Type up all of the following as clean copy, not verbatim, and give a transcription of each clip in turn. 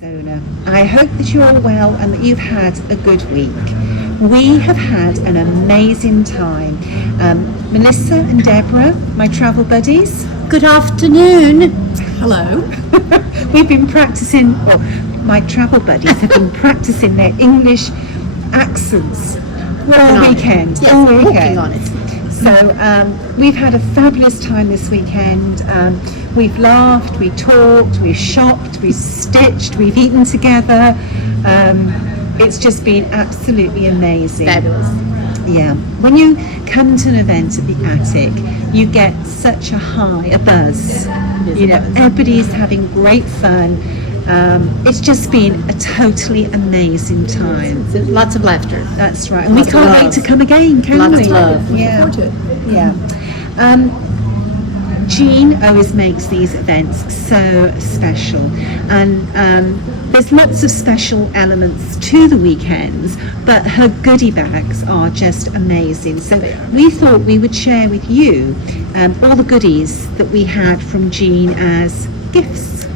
Solar. I hope that you're all well and that you've had a good week. We have had an amazing time. Melissa and Deborah, my travel buddies. Good afternoon. Hello. We've been practicing, or my travel buddies have been practicing their English accents all weekend. Yes, all working weekend. on it. So we've had a fabulous time this weekend. We've laughed, we talked, we've shopped, we've stitched, we've eaten together. It's just been absolutely amazing. Fabulous. Yeah. When you come to an event at the Attic, you get such a high, a buzz. You know, everybody's having great fun. It's just been a totally amazing time. Lots of laughter. That's right. And we Lots of can't love. wait to come again, can Lots we? of love. Yeah. Looking forward to it. Yeah. Jean always makes these events so special, and there's lots of special elements to the weekends, but her goodie bags are just amazing. So we thought we would share with you all the goodies that we had from Jean as gifts.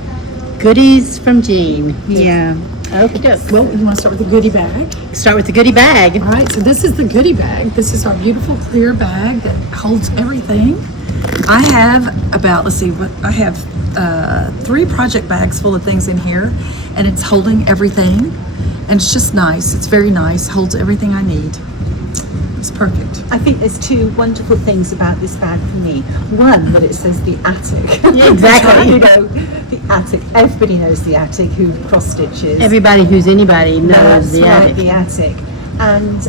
Goodies from Jean. Yeah. Okay. Well, you want to start with the goodie bag? Start with the goodie bag. All right, so this is the goodie bag. This is our beautiful clear bag that holds everything. I have about, let's see, what I have 3 project bags full of things in here, and it's holding everything. And it's just nice. It's very nice. Holds everything I need. It's perfect. I think there's 2 wonderful things about this bag for me. One, that it says the Attic. Yeah, exactly. You know, the Attic. Everybody knows the Attic who cross stitches. Everybody who's anybody knows the right, attic. the Attic. And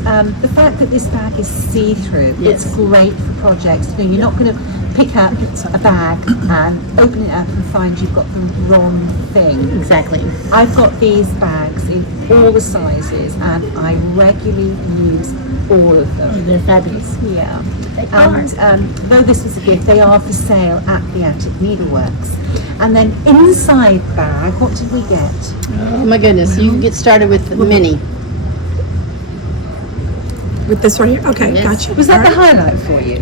the fact that this bag is see-through, Yes. it's great for projects. You know, you're not going to pick up a bag and open it up and find you've got the wrong thing. Exactly. I've got these bags in all the sizes and I regularly use all of them. They're fabulous. Yeah. And though this was a gift, they are for sale at the Attic Needleworks. And then inside the bag, what did we get? Oh my goodness. You can get started with the mini. With this right here? Okay, Yes. gotcha. Was that All the right. highlight for you?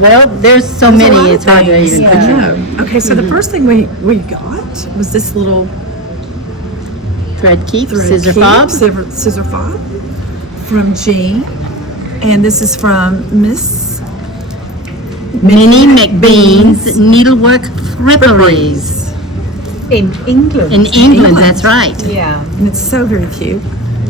Well, there's so There's a many. lot of It's hard to things. even Yeah. put you. Yeah. Okay, so the first thing we got was this little Thread keep, thread scissor key, fob. scissor fob from Jean, and this is from Miss Minnie McBean's Needlework Fripperies. In England. In England, that's right. Yeah, and it's so very cute.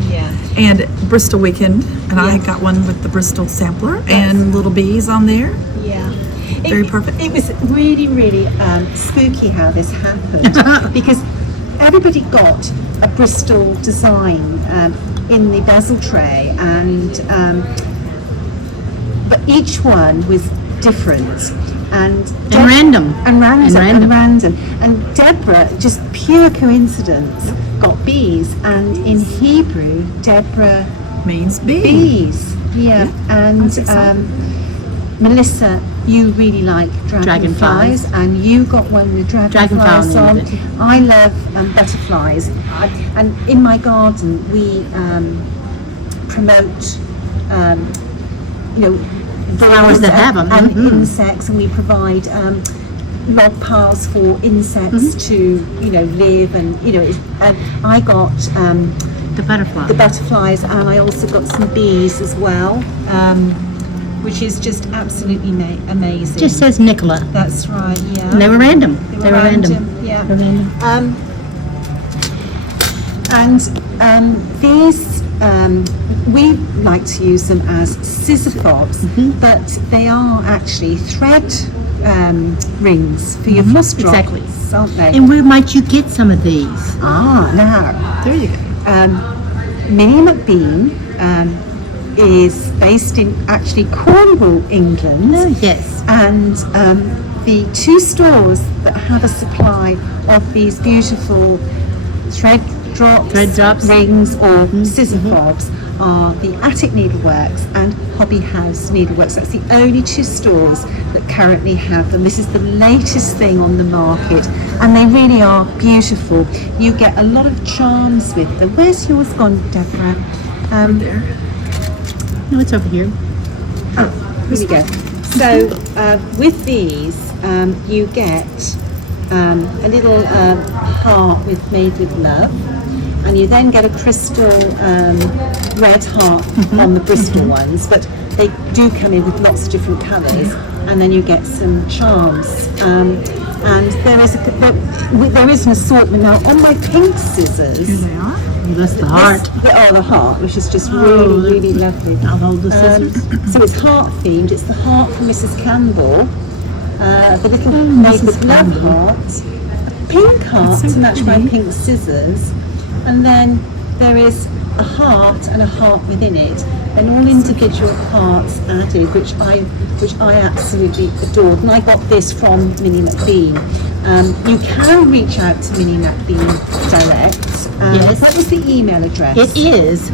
yeah. And Bristol Weekend, and I Yes. got one with the Bristol sampler and little bees on there. Yeah. Very perfect. It was really, really spooky how this happened because everybody got a Bristol design in the bezel tray, and but each one was different and random. and random And and random. random. And Deborah, just pure coincidence, got bees, and in Hebrew, Deborah Means bee. bees. Yeah, and that's exciting. Melissa, you really like dragonflies, Dragonflies. and you got one with dragonflies Dragonfly on. on it. I love butterflies, and in my garden we promote, you know, Flowers that have 'em. and Mhm. insects, and we provide log piles for insects to live, and and I got The butterfly. the butterflies, and I also got some bees as well, which is just absolutely amazing. Just says Nicola. That's right, yeah. And they were random. They were random, yeah. They were random. These, we like to use them as scissor fobs, but they are actually thread rings for your floss drops, Exactly. aren't they? And where might you get some of these? Now, There you go. Minnie McBean is based in actually Cornwall, England. Oh, yes. And the 2 stores that have a supply of these beautiful thread drops, rings, or scissor fobs are the Attic Needleworks and Hobby House Needleworks. That's the only 2 stores that currently have them. This is the latest thing on the market, and they really are beautiful. You get a lot of charms with them. Where's yours gone, Deborah? There. No, it's over here. Here we go. So with these, you get a little heart made with love, and you then get a crystal red heart on the Bristol ones, but they do come in with lots of different colours, and then you get some charms. And there is an assortment now on my pink scissors. They are. That's the heart. The heart, which is just really lovely. I'll hold the scissors. So it's heart themed. It's the heart from Mrs. Campbell, the little made with love heart, a pink heart to match my pink scissors, and then there is a heart and a heart within it, and all individual parts added, which I absolutely adored. And I got this from Minnie McBean. You can reach out to Minnie McBean direct. Yes. What was the email address? It is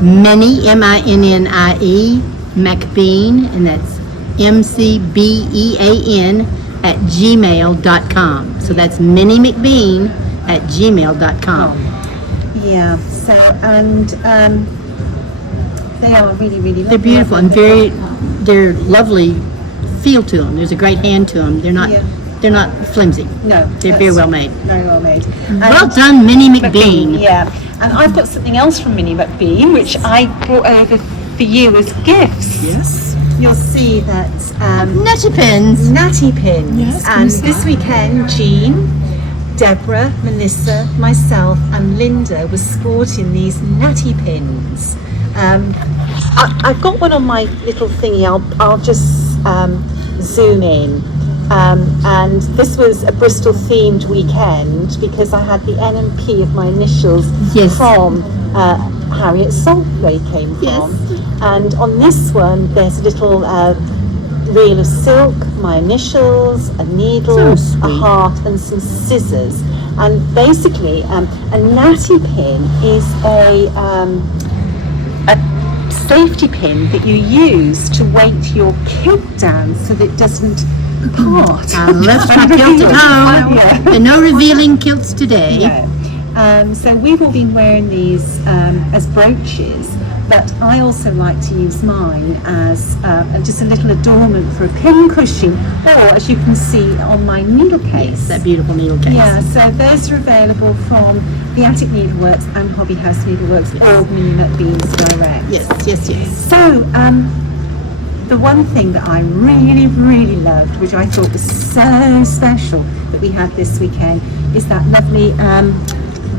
Minnie, M-I-N-N-I-E, McBean, and that's M-C-B-E-A-N at gmail.com. So that's Minnie McBean at gmail.com. Yeah. So and they are really lovely. They're beautiful and they're lovely feel to them. There's a great hand to them. They're not flimsy. No, They're very well made. Very well made. Well done, Minnie McBean. Yeah, and I've got something else from Minnie McBean, which I brought over for you as gifts. Yes. You'll see that Natty pins. natty pins. Yes, And please. this weekend, Jean, Deborah, Melissa, myself, and Linda were sporting these natty pins. I've got one on my little thingy. I'll just zoom in. And this was a Bristol themed weekend because I had the N and P of my initials Yes. from Harriet Salt where he came from. And on this one there's a little reel of silk, my initials, a needle, So a sweet. heart, and some scissors. And basically a natty pin is a safety pin that you use to weight your kilt down so that it doesn't part. Let's try kilt at home. Yeah. And no revealing kilts today. No. So we've all been wearing these as brooches, but I also like to use mine as just a little adornment for a pin cushion, or as you can see on my needle case. That beautiful needle case. Yeah, so those are available from the Attic Needleworks and Hobby House Needleworks, or Minnie McBean's direct. Yes. So, the one thing that I really loved, which I thought was so special that we had this weekend, is that lovely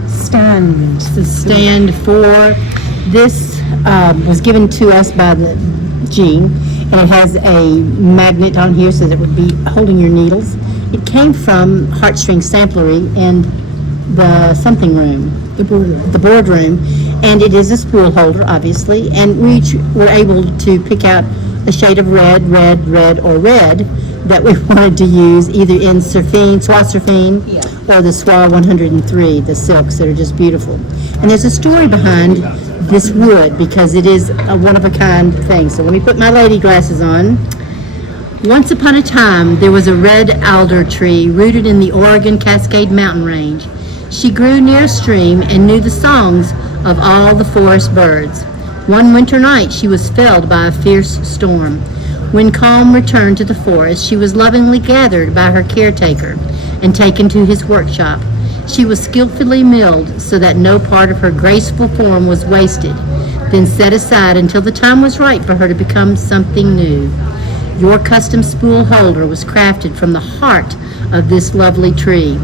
stand. The stand for this was given to us by the Jean, and it has a magnet on here so that it would be holding your needles. It came from Heartstring Samplery and the something room, the boardroom, and it is a spool holder, obviously, and we were able to pick out a shade of red, or red that we wanted to use either in Surfine, or the Soie 103, the silks that are just beautiful. And there's a story behind this wood because it is a one-of-a-kind thing. So let me put my lady glasses on. Once upon a time, there was a red alder tree rooted in the Oregon Cascade Mountain Range. She grew near a stream and knew the songs of all the forest birds. One winter night, she was felled by a fierce storm. When calm returned to the forest, she was lovingly gathered by her caretaker and taken to his workshop. She was skillfully milled so that no part of her graceful form was wasted, then set aside until the time was right for her to become something new. Your custom spool holder was crafted from the heart of this lovely tree.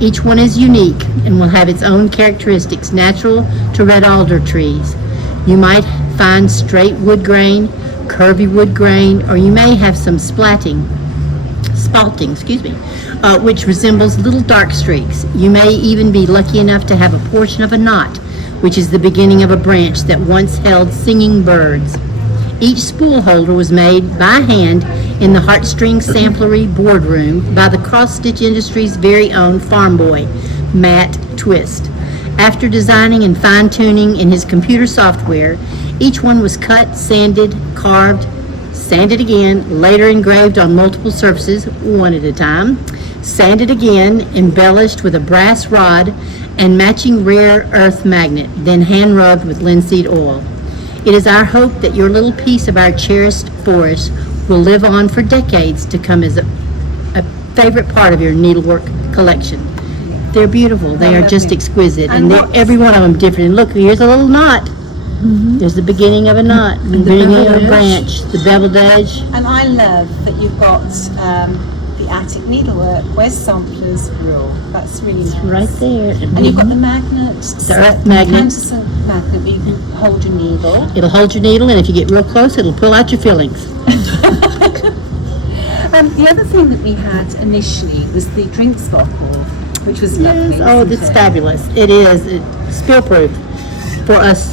Each one is unique and will have its own characteristics natural to red alder trees. You might find straight wood grain, curvy wood grain, or you may have some spalting, which resembles little dark streaks. You may even be lucky enough to have a portion of a knot, which is the beginning of a branch that once held singing birds. Each spool holder was made by hand in the Heartstring Samplery boardroom by the Cross Stitch Industries' very own farm boy, Matt Twist. After designing and fine-tuning in his computer software, each one was cut, sanded, carved, sanded again, later engraved on multiple surfaces, one at a time, sanded again, embellished with a brass rod and matching rare earth magnet, then hand-rubbed with linseed oil. It is our hope that your little piece of our cherished forest will live on for decades to come as a favorite part of your needlework collection. They're beautiful. They are just exquisite, And and what's- every one of them different. And look, here's a little knot. There's the beginning of a knot, the beginning of a beveled edge. branch, the beveled edge. And I love that you've got the attic needlework. Where's Sampler's rule? That's really nice. Right there. And you've got the magnet. The earth magnet. Incandescent magnet where you can hold your needle. It'll hold your needle, and if you get real close, it'll pull out your fillings. The other thing that we had initially was the drinks bottle, which was lovely. Oh, wasn't it's it? fabulous. It is. It's spill-proof for us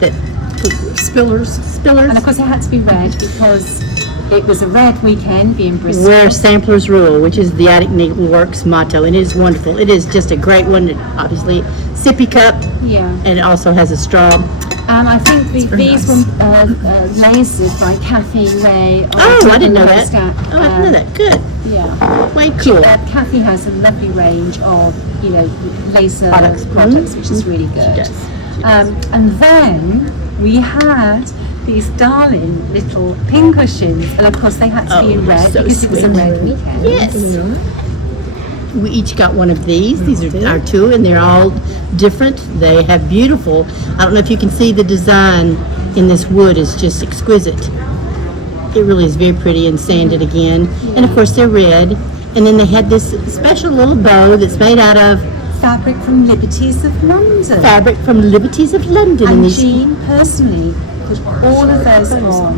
that Spillers. spillers. And of course it had to be red because it was a red weekend being Bristol. Wear Sampler's Rule, which is the Attic Needleworks motto, and it is wonderful. It is just a great one. Obviously, sippy cup, Yeah. and it also has a straw. And I think very these nice. were lasered by Kathy Ray. Oh, I didn't know that. Oh, I didn't know that. Good. Yeah. Way cool. Kathy has a lovely range of, laser Products. products, Mhm. which is really good. She does. She does. And then we had these darling little pincushions, and of course they had to be in Oh, red so because it was a sweet. red weekend. Yes. We each got one of these. These are our two, and they're all different. They have beautiful. I don't know if you can see the design in this wood is just exquisite. It really is very pretty and sanded again. And of course they're red. And then they had this special little bow that's made out of Fabric from Liberties of London. fabric from Liberties of London. And these, Jean personally put all of those on,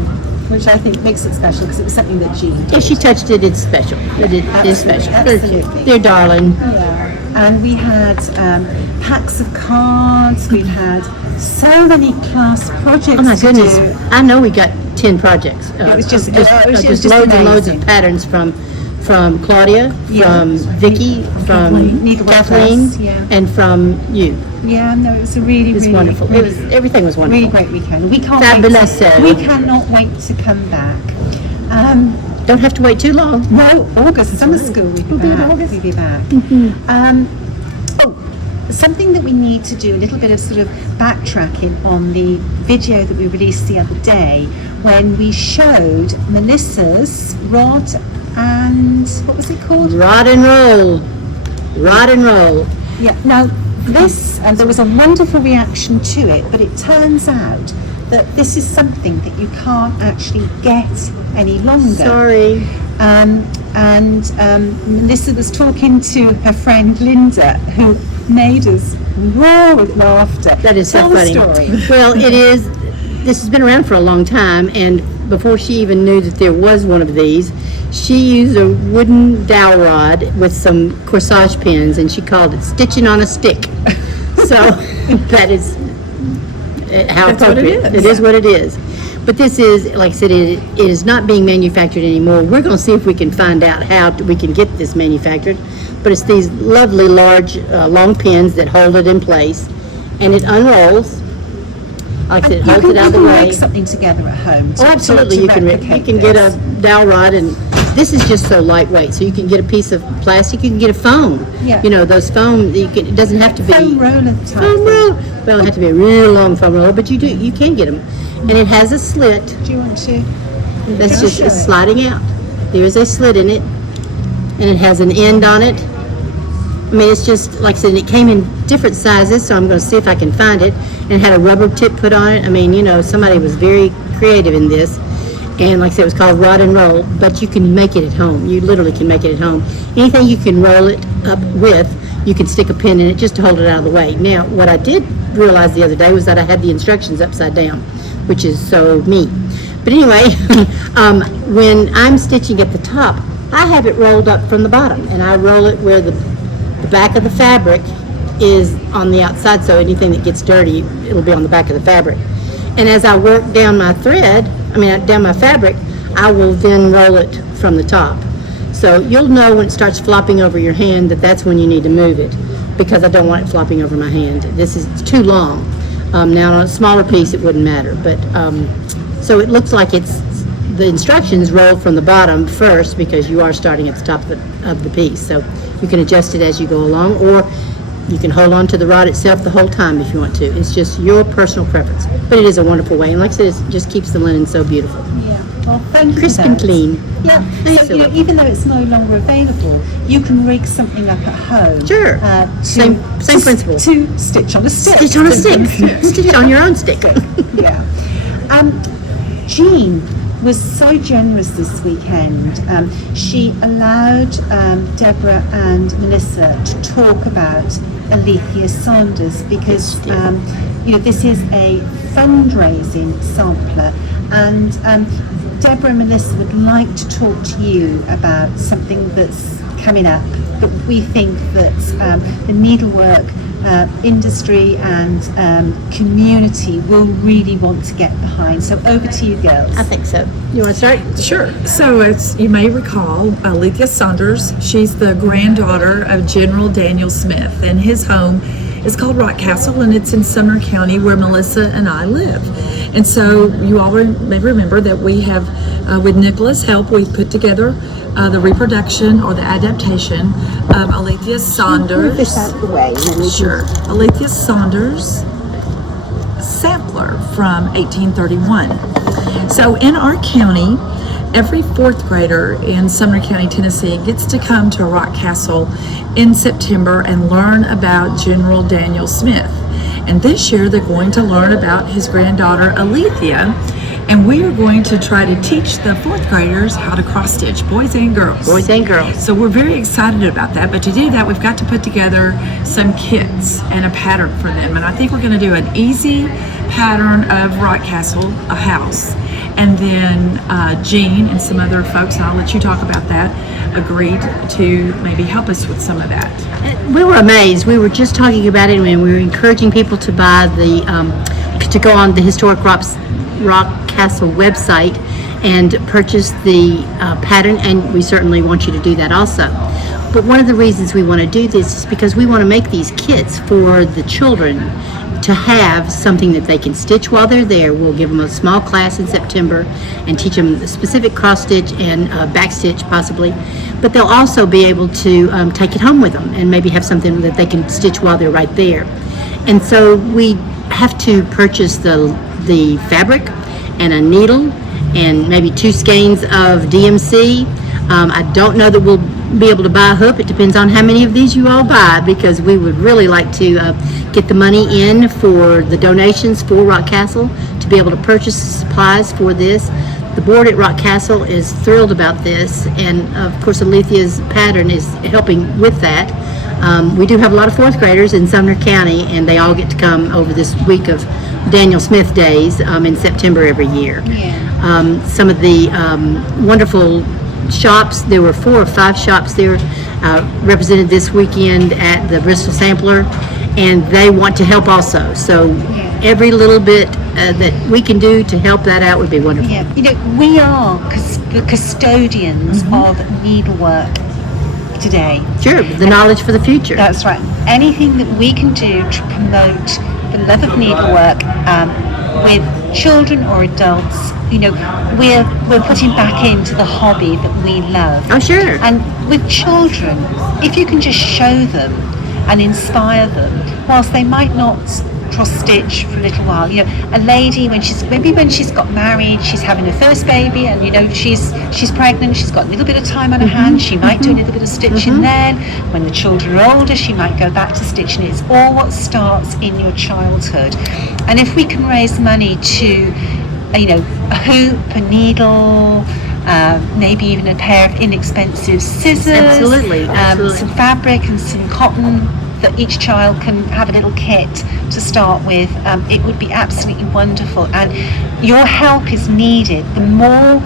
which I think makes it special because it was something that Jean did. if she touched it, it's special. It is special. They're cute. Absolutely. They're darling. Yeah. And we had packs of cards. We've had so many class projects. Oh my to goodness! do. I know we got 10 projects. It was just- just it was just loads and loads amazing. of patterns from Claudia, Yeah. from Vicky, from Needleworks, Kathleen, yeah. and from you. Yeah, no, it was a really, It was really wonderful. really, Everything was really wonderful. great weekend. We can't Fabulous. wait. We cannot wait to come back. Don't have to wait too long. No, August summer school. We'll be in August. We'll be back. Something that we need to do a little bit of sort of backtracking on the video that we released the other day when we showed Melissa's rod and what was it called? Rod and roll. Rod and roll. Yeah. Now this, and there was a wonderful reaction to it, but it turns out that this is something that you can't actually get any longer. Sorry. Melissa was talking to her friend Linda, who made us roar with laughter. That is so Tell the funny. story. Well, it is. This has been around for a long time, and before she even knew that there was one of these, she used a wooden dowel rod with some corsage pins, and she called it "stitching on a stick." So that is how That's what it appropriate. is. It is what it is. But this is, like I said, it is not being manufactured anymore. We're going to see if we can find out how we can get this manufactured. But it's these lovely large long pins that hold it in place, and it unrolls. Like I said, it holds it out of the you way. can make something together at home. Oh, absolutely, you can get a dowel rod, and this is just so lightweight. So you can get a piece of plastic, you can get a foam. Yeah. You know, those foam. It doesn't have to be foam roller type. foam roll. Well, it have to be a real long foam roller, but you can get them, and it has a slit. Do you want to? That's just show it's it. sliding out. There is a slit in it, and it has an end on it. I mean, it's just, like I said, it came in different sizes, so I'm going to see if I can find it. And it had a rubber tip put on it. I mean, somebody was very creative in this. And like I said, it was called Rod and Roll, but you can make it at home. You literally can make it at home. Anything you can roll it up with, you can stick a pin in it just to hold it out of the way. Now, what I did realize the other day was that I had the instructions upside down, which is so me. But anyway, when I'm stitching at the top, I have it rolled up from the bottom, and I roll it where the back of the fabric is on the outside, so anything that gets dirty, it'll be on the back of the fabric. And as I work down my down my fabric, I will then roll it from the top. So you'll know when it starts flopping over your hand that that's when you need to move it, because I don't want it flopping over my hand. This is too long. Now on a smaller piece it wouldn't matter, but so it looks like the instructions roll from the bottom first because you are starting at the top of the piece. So you can adjust it as you go along, or you can hold on to the rod itself the whole time if you want to. It's just your personal preference. But it is a wonderful way, and like I said, it just keeps the linen so beautiful. Yeah. Well, thank you. Crisp for and that. clean. Yeah. So, Excellent. even though it's no longer available, you can rig something up at home. Sure. Same principle. To stitch on a stick. Stitch on a stick. Stitch on your own stick. Yeah. Jean was so generous this weekend. She allowed Deborah and Melissa to talk about Alethea Saunders because this is a fundraising sampler, and Deborah and Melissa would like to talk to you about something that's coming up that we think that the needlework industry and community will really want to get behind. So over to you, girls. I think so. You want to start? Sure. So as you may recall, Alethea Saunders, she's the granddaughter of General Daniel Smith, and his home is called Rock Castle, and it's in Sumner County where Melissa and I live. And so you all may remember that we have, with Nicola's help, we've put together the reproduction or the adaptation of Alethea Saunders. This out of the way. Sure. Alethea Saunders sampler from 1831. So in our county, every fourth grader in Sumner County, Tennessee gets to come to Rock Castle in September and learn about General Daniel Smith. And this year they're going to learn about his granddaughter Alethea, and we are going to try to teach the fourth graders how to cross stitch, boys and girls. Boys and girls. So we're very excited about that, but to do that we've got to put together some kits and a pattern for them. And I think we're going to do an easy pattern of Rock Castle, a house. And then Jean and some other folks, and I'll let you talk about that, agreed to maybe help us with some of that. We were amazed. We were just talking about it, and we were encouraging people to buy to go on the Historic Rock Castle website and purchase the pattern, and we certainly want you to do that also. But one of the reasons we want to do this is because we want to make these kits for the children to have something that they can stitch while they're there. We'll give them a small class in September and teach them specific cross stitch and back stitch possibly, but they'll also be able to take it home with them and maybe have something that they can stitch while they're right there. And so we have to purchase the fabric and a needle and maybe 2 skeins of DMC. I don't know that we'll be able to buy a hoop. It depends on how many of these you all buy, because we would really like to get the money in for the donations for Rock Castle to be able to purchase supplies for this. The board at Rock Castle is thrilled about this, and of course Alethea's pattern is helping with that. We do have a lot of fourth graders in Sumner County, and they all get to come over this week of Daniel Smith days in September every year. Yeah. Some of the wonderful shops, there were 4 or 5 shops there represented this weekend at the Bristol Sampler, and they want to help also. So every little bit that we can do to help that out would be wonderful. Yeah. We are the custodians of needlework today. Sure, the knowledge for the future. That's right. Anything that we can do to promote the love of needlework with children or adults, we're putting back into the hobby that we love. Oh, sure. And with children, if you can just show them and inspire them, whilst they might not cross stitch for a little while. A lady when she's got married, she's having her first baby, and she's pregnant, she's got a little bit of time on her hands, she might do a little bit of stitching then. When the children are older, she might go back to stitching. It's all what starts in your childhood. And if we can raise money to a hoop, a needle, maybe even a pair of inexpensive scissors, Absolutely. some fabric and some cotton, that each child can have a little kit to start with, it would be absolutely wonderful. And your help is needed. The more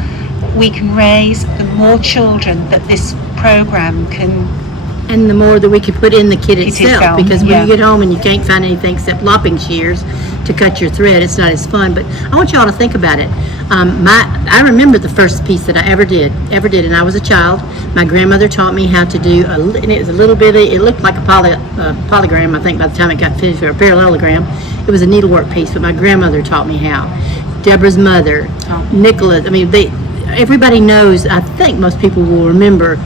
we can raise, the more children that this program can, and the more that we could put in the kit itself, itself, because when you get home and you can't find anything except lopping shears to cut your thread, it's not as fun. But I want you all to think about it. I remember the first piece that I ever did, and I was a child. My grandmother taught me how to do, and it was a little bitty, it looked like a polygram, I think, by the time it got finished, or a parallelogram. It was a needlework piece, but my grandmother taught me how. Deborah's mother, Nicholas, everybody knows, I think most people will remember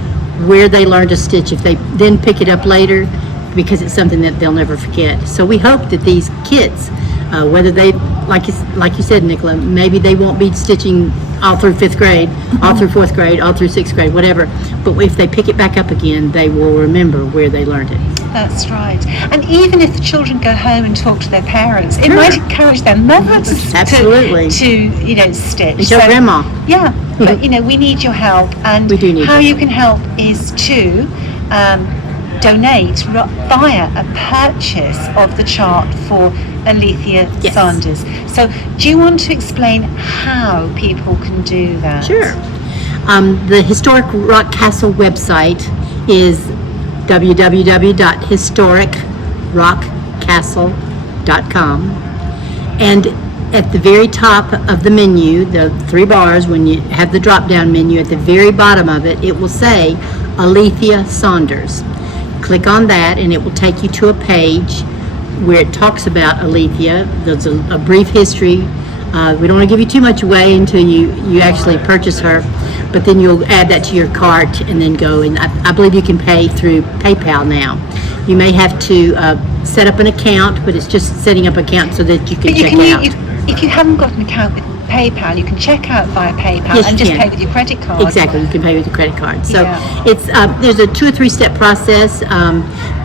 where they learned to stitch if they then pick it up later, because it's something that they'll never forget. So we hope that these kits, whether they like you said, Nicola, maybe they won't be stitching all through 5th grade, all through 4th grade, all through 6th grade, whatever. But if they pick it back up again, they will remember where they learned it. That's right. And even if the children go home and talk to their parents, it might encourage their mother to Absolutely. to stitch. And show grandma. Yeah, but we need your help, and We do need how your you can help is to donate via a purchase of the chart for Alethea Yes. Sanders. So do you want to explain how people can do that? Sure. The Historic Rock Castle website is www.historicrockcastle.com, and at the very top of the menu, the 3 bars, when you have the drop-down menu, at the very bottom of it, it will say Alethea Saunders. Click on that and it will take you to a page where it talks about Alethea. There's a brief history. We don't want to give you too much away until you actually purchase her, but then you'll add that to your cart and then go, and I believe you can pay through PayPal now. You may have to set up an account, but it's just setting up an account so that you can check out. If you haven't got an account with PayPal, you can check out via PayPal Yes, and you just can. pay with your credit card. Exactly, you can pay with your credit card. So Yeah. it's there's a 2 or 3 step process,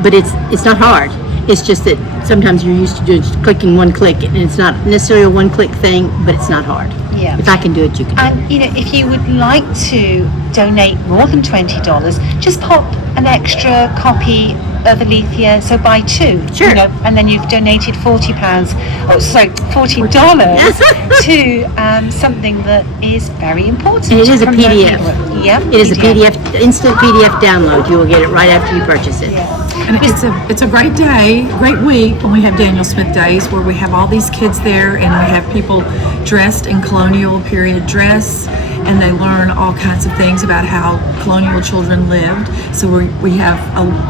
but it's not hard. It's just that sometimes you're used to just clicking one click, and it's not necessarily a one-click thing, but it's not hard. Yeah. If I can do it, you can. And if you would like to donate more than $20, just pop an extra copy of Alethea, so buy 2. Sure. And then you've donated $40 to something that is very important. And it to is a promote PDF. needlework. Yeah. It is a PDF, instant PDF download. You will get it right after you purchase it. Yeah. And it's a great day, great week when we have Daniel Smith Days, where we have all these kids there and we have people dressed in colonial period dress, and they learn all kinds of things about how colonial children lived. So we have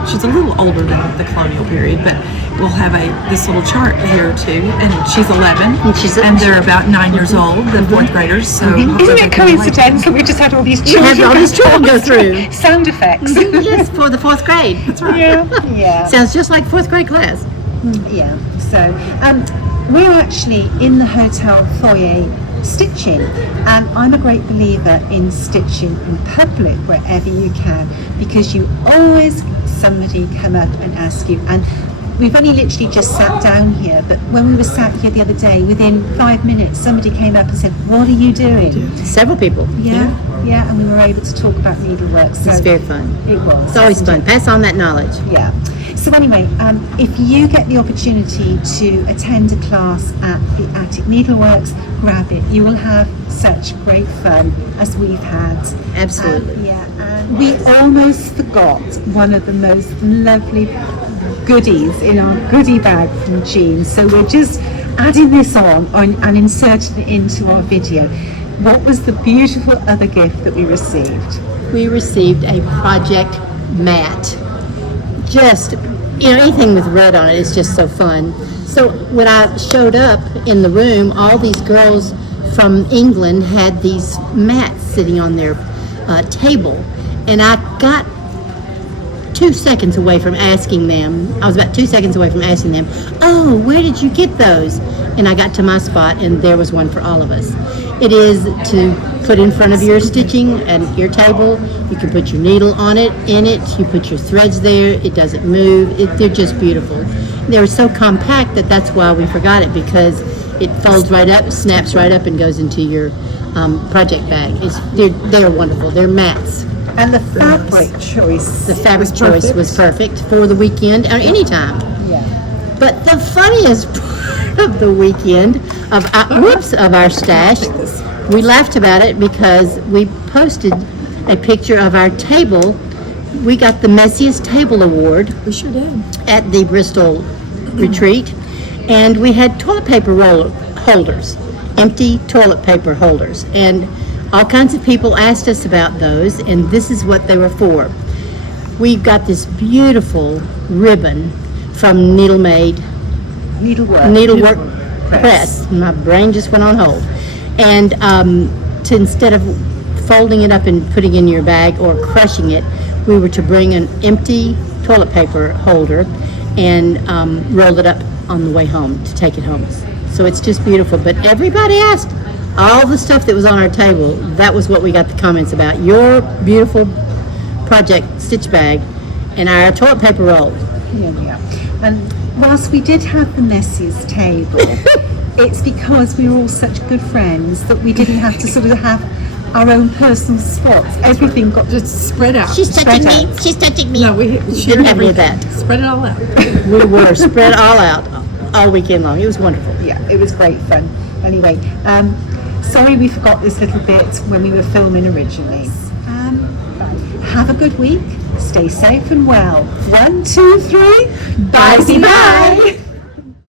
she's a little older than the colonial period, but we'll have this little chart here too, and she's 11, And they're about 9 years old, the 4th graders. So hopefully Isn't they it can relate. coincidental? We've just had all these You children. have all these children go through. Sound effects. Yes, for the 4th grade. That's right. Yeah. Sounds just like 4th grade class. Yeah, so we're actually in the hotel foyer stitching, and I'm a great believer in stitching in public wherever you can, because you always somebody come up and ask you, and we've only literally just sat down here, but when we were sat here the other day, within 5 minutes somebody came up and said, what are you doing? Several people. Yeah, and we were able to talk about needlework. So It's very fun. it was. It's always fun. Pass on that knowledge. Yeah. So anyway, if you get the opportunity to attend a class at the Attic Needleworks, grab it. You will have such great fun as we've had. Absolutely. And we almost forgot one of the most lovely goodies in our goodie bag from Jean. So we're just adding this on and inserting it into our video. What was the beautiful other gift that we received? We received a project mat. Just, anything with red on it is just so fun. So when I showed up in the room, all these girls from England had these mats sitting on their table, and I got 2 seconds away from asking them. I was about 2 seconds away from asking them, oh, where did you get those? And I got to my spot, and there was one for all of us. It is to put in front of your stitching and your table. You can put your needle on it, in it. You put your threads there. It doesn't move. They're just beautiful. They're so compact that's why we forgot it, because it folds right up, snaps right up, and goes into your project bag. They're wonderful. They're mats. And the fabric choice. The fabric choice was perfect for the weekend or any time. Yeah. But the funniest part of the weekend of our stash, we laughed about it because we posted a picture of our table. We got the messiest table award. We sure did. At the Bristol retreat, and we had toilet paper holders, empty toilet paper holders, and all kinds of people asked us about those, and this is what they were for. We've got this beautiful ribbon from Needlework Press. My brain just went on hold. And to instead of folding it up and putting it in your bag or crushing it, we were to bring an empty toilet paper holder and roll it up on the way home to take it home. So it's just beautiful. But everybody asked, all the stuff that was on our table, that was what we got the comments about. Your beautiful project stitch bag and our toilet paper roll. Yeah. And whilst we did have the Messi's table, it's because we were all such good friends that we didn't have to sort of have our own personal spots. Everything got Just spread out. She's touching Spread me. She's touching me. No, we didn't shared have any of everything. that. Spread it all out. We were spread all out all weekend long. It was wonderful. yeah, it was great fun. Anyway, sorry we forgot this little bit when we were filming originally. Have a good week. Stay safe and well. 1, 2, 3. Bye. Bye.